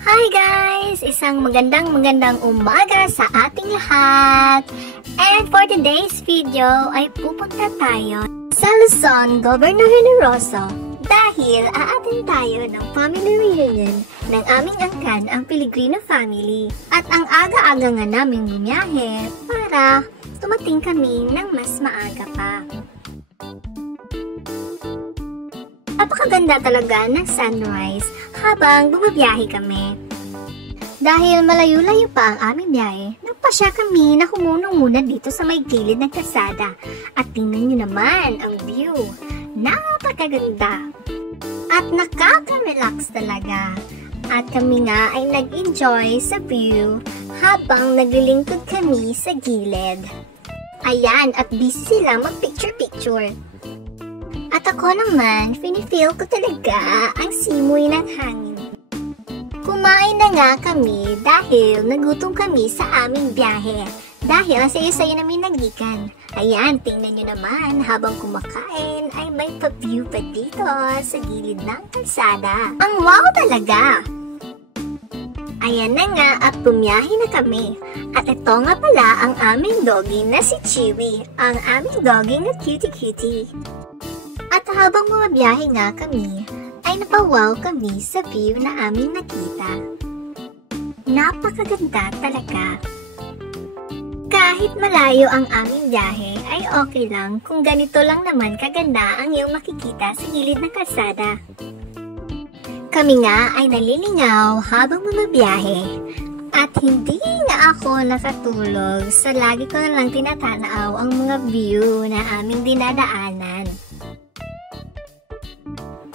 Hi guys! Isang magandang umaga sa ating lahat! And for today's video ay pupunta tayo sa Luzon, Governor Generoso dahil aatin tayo ng family reunion ng aming angkan, ang Pellegrino family. At ang aga-aga nga namin bumiyahe para tumating kami ng mas maaga pa. Napakaganda talaga ng sunrise habang bumabiyahe kami. Dahil malayo-layo pa ang aming biyahe, nagpasya kami na humunong muna dito sa may gilid ng kalsada. At tingnan nyo naman ang view. Napakaganda. At nakaka-relax talaga. At kami nga ay nag-enjoy sa view habang naglilingkod kami sa gilid. Ayan, at busy sila mag-picture-picture. At ako naman, pinifeel ko talaga ang simoy ng hangin. Kumain na nga kami dahil nagutom kami sa aming biyahe. Dahil ang sayo-sayo namin nagikan. Ayan, tingnan nyo naman, habang kumakain ay may pa-view pa dito sa gilid ng kalsada. Ang wow talaga! Ayan na nga at bumiyahe na kami. At ito nga pala ang aming doggy na si Chewy. Ang aming doggy na cutie-cutie. At habang bumabiyahe nga kami, ay napawaw kami sa view na aming nakita. Napakaganda talaga. Kahit malayo ang aming biyahe, ay okay lang kung ganito lang naman kaganda ang iyong makikita sa gilid ng kalsada. Kami nga ay nalilingaw habang bumabiyahe. At hindi nga ako nakatulog sa lagi ko na lang tinatanaw ang mga view na aming dinadaanan.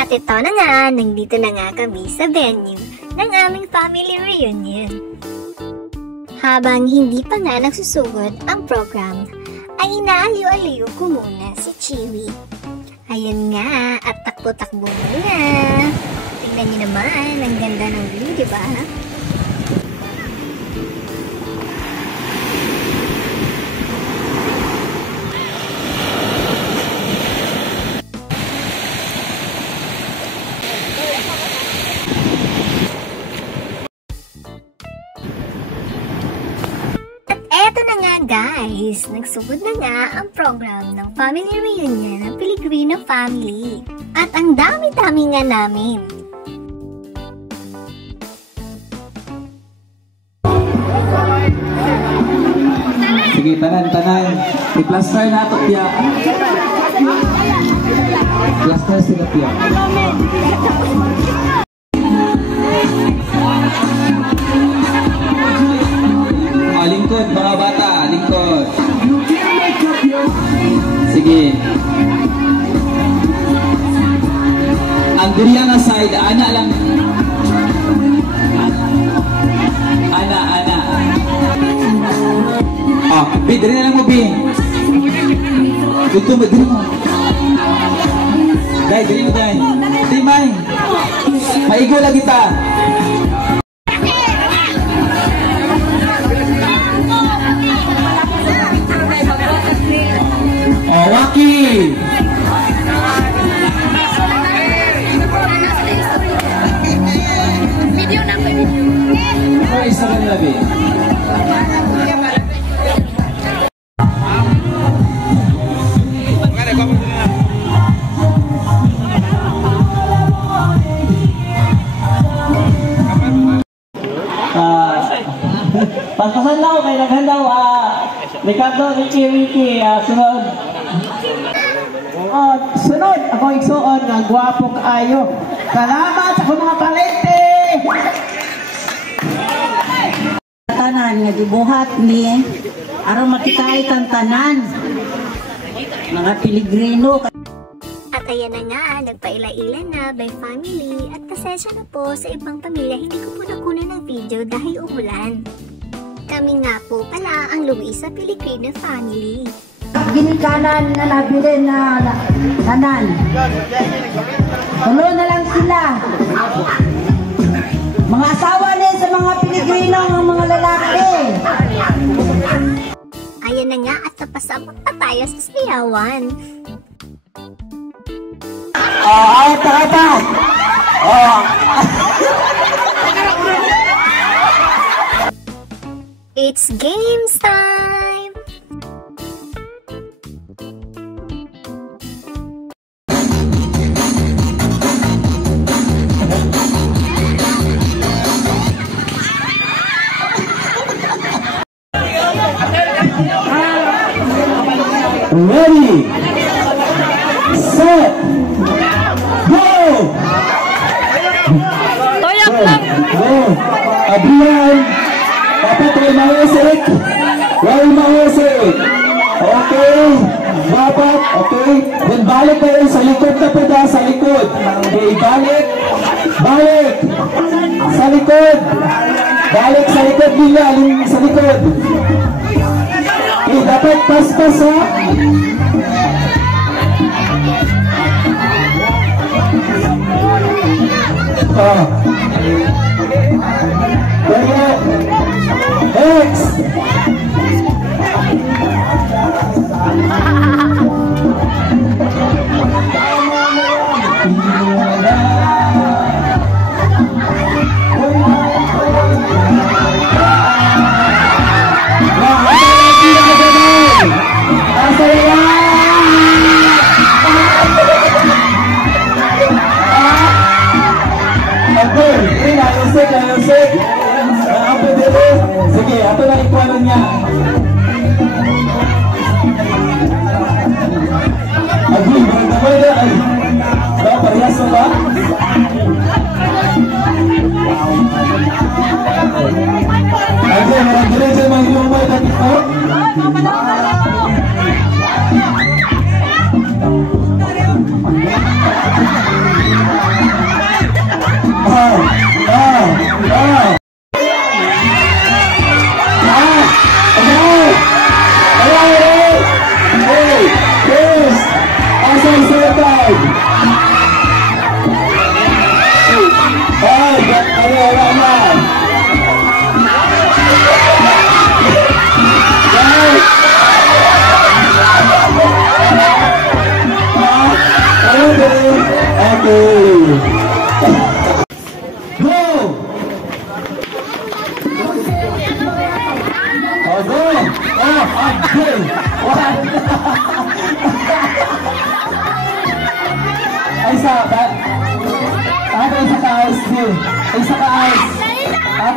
At ito na nga, nandito na nga kami sa venue ng aming family reunion. Habang hindi pa nga nagsusugod ang program, ay inaaliw-aliw ko muna si Chewy. Ayun nga, at takbo-takbo muna. Tingnan niyo naman, ang ganda ng view, diba? Eto na nga guys, nagsugod na nga ang program ng family reunion ng Pellegrino family. At ang dami-dami nga namin. Sige, tanan. I-plaster na ito, tiya. Plaster sila, tiya. Lingkod, mga bata, lingkod. Sige. Ang diriya nga side, ana lang. Ana. Ah, diri na lang mo, Bi. Dito mo, diri mo. Diri mo, Day. Timay. Paigo lang kita. Waki! Video na po. Oh, isa lang labi. Pagpasan lang kay naghandaw Ricardo, Ricky, sunod. Sunod, ako igsuon nga gwapo kaayo. Salamat sa mga palete. Tanan nga gibuhat ni aron makitay tanan mga Pellegrino. At ayan na nga, nagpaila-ila na by family at pasensya na po sa ibang pamilya, hindi ko po nakunan ng video dahil umulan. Kami nga po pala ang Luisa Pellegrino family. Ginikanan na nabili na tanan. Tulo na lang sila. Mga asawa din sa mga Pellegrino, mga lalaki. Ayan na nga at napasabot pa tayo sa sayawan. Ay, tapat! It's games time! Ready, set, go! Toyak lang! Go! Adrian, dapat huwag mausik. Huwag mausik. Okay, dapat, okay. Then balik kayo sa likod na peda, sa likod. Okay, balik. Balik. Sa likod. Balik sa likod nila, sa likod. Okay, dapat pas-pas ha. Kaya, next. Ayosik. Apa dulu? Sige, apa na ikuanan niya? Agi, berantamay na. Ay, ba, parehas na ba? Agi, marang-diray dyan mga lumay natin ko.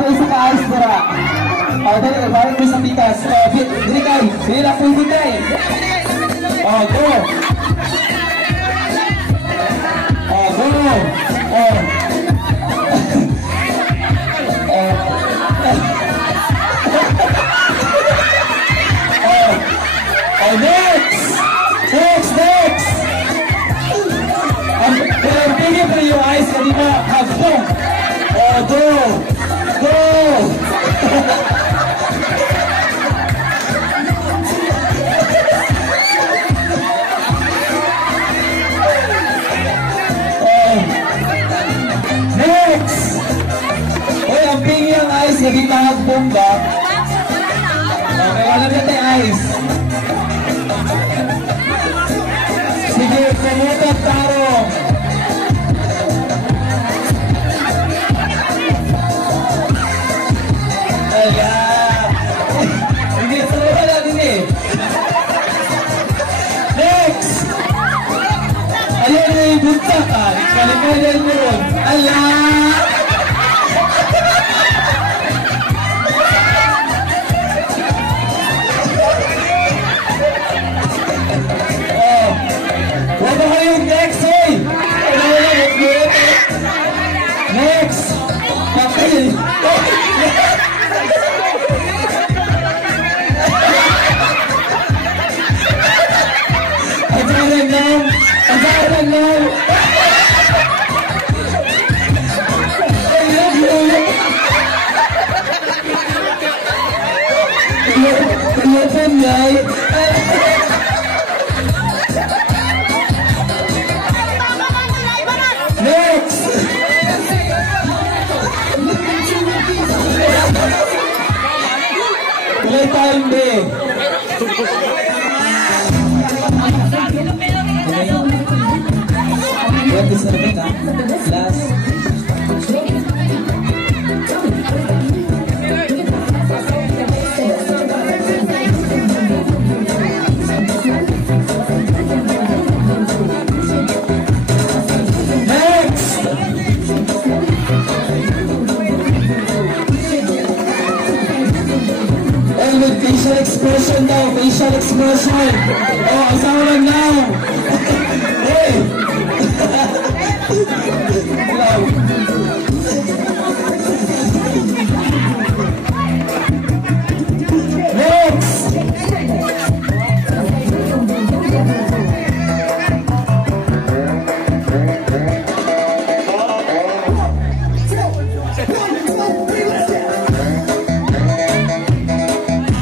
Isa ka ayos dira. Dali, balik mo sa pikas. Dili kay, dili na po hindi kay. Go. Next. Pero bigyan pa yung ayos kanina. Go. Next! Ang pingyang ice, naging mahagbong ba? Okay, wala natin ice. Sige, pumutot tarong. Hindi, salawa natin eh. Next! Ayan na yung buntakan. Kalikalan mo ron. Wala ka yung next eh! Next! Kapil! Ajaran lang! Next! Playtime day! What is the last? expression daw, facial expression. Oh, asawa lang now. Hey! Next!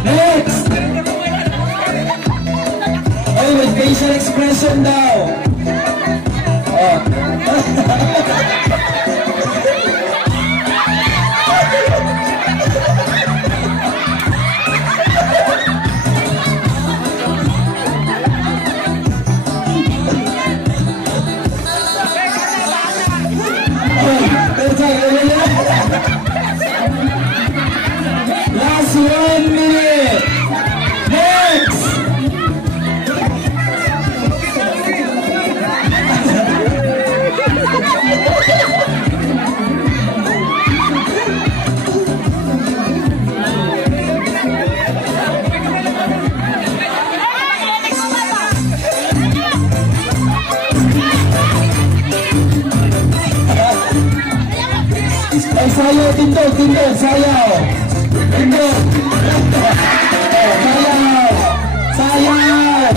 Next! Oh, with facial expression daw. Oh. Last 1 minute. Next. Ay, sayaw, tindog, sayaw. Tindog. Oh, sayaw. Sayaw.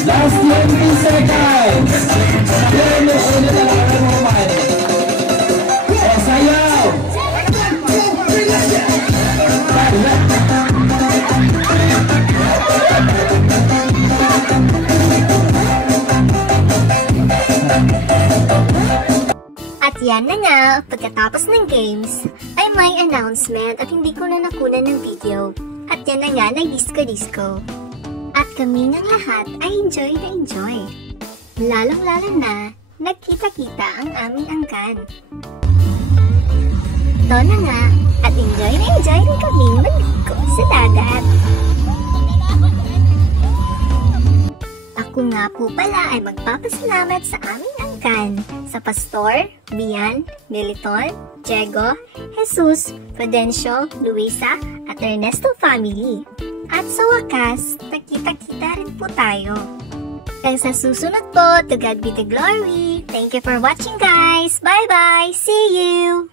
Last 20 seconds. Yan, ulit na lang ang kumain. O, sayaw. At yan na nga, pagkatapos ng games, ay may announcement at hindi ko na nakunan ng video. At yan na nga, nag-disco-disco. At kami ng lahat ay enjoy na enjoy. Lalong-lalo na, nagkita-kita ang aming angkan. Ito na nga, at enjoy na enjoy rin kami maligo sa dagat. Ako nga po pala ay magpapasalamat sa aming angkan, sa Pastor, Bian, Militon, Diego, Jesus, Prudencio, Luisa, at Ernesto family. At sa wakas, nakita-kita rin po tayo. Hanggang sa susunod po, to God be the glory. Thank you for watching guys. Bye-bye. See you.